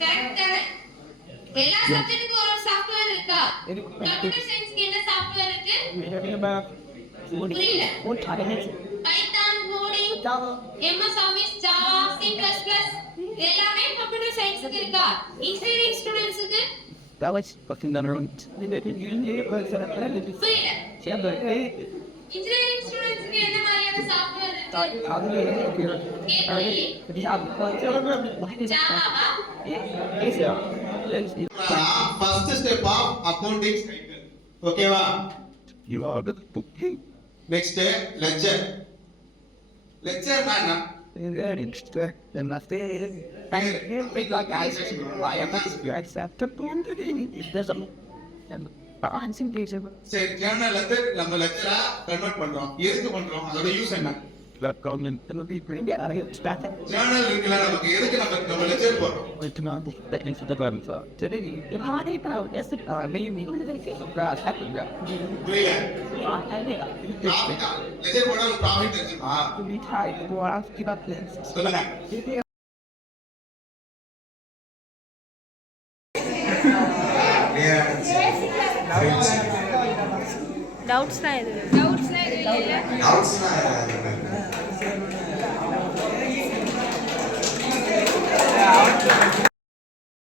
Correct correct. எல்லா சப்ஜெக்ட்டுக்கும் ஒரு software இருக்கா? கம்ப்யூட்டர் சயின்ஸ்க்கு என்ன சாஃப்ட்வேர் இருக்கு? புரியல. Python, coding, MS office, Java, C++ எல்லாமே கம்ப்யூட்டர் சயின்ஸ்க்கு இருக்கா? இன்ஜினியரிங் ஸ்டூடண்ட்ஸ்க்கு புரியல. இன்ஜினியரிங் ஸ்டூடண்ட்ஸ்க்கு என்ன மாதிரியான சாஃப்ட்வேர் இருக்கு? ஜாவாவா? First step of accounting cycle. ஓகேவா? Next ledger. லெட்ஜர் என்ன? சரி, ஜர்னல் வந்து நம்ம லெட்ஜரா கன்வெர்ட் பண்றோம். எதுக்கு பண்றோம்? அதோட யூஸ் என்ன? ஜர்னல் இருக்குல்ல, நமக்கு எதுக்கு நம்ம லெட்ஜர் போடுறோம்? புரியல. லெட்ஜர் போட்டா ப்ராஃபிட் இருக்குமா? சொல்லுங்க. டவுட்ஸ்னா எது இல்ல. டவுட்ஸ்னா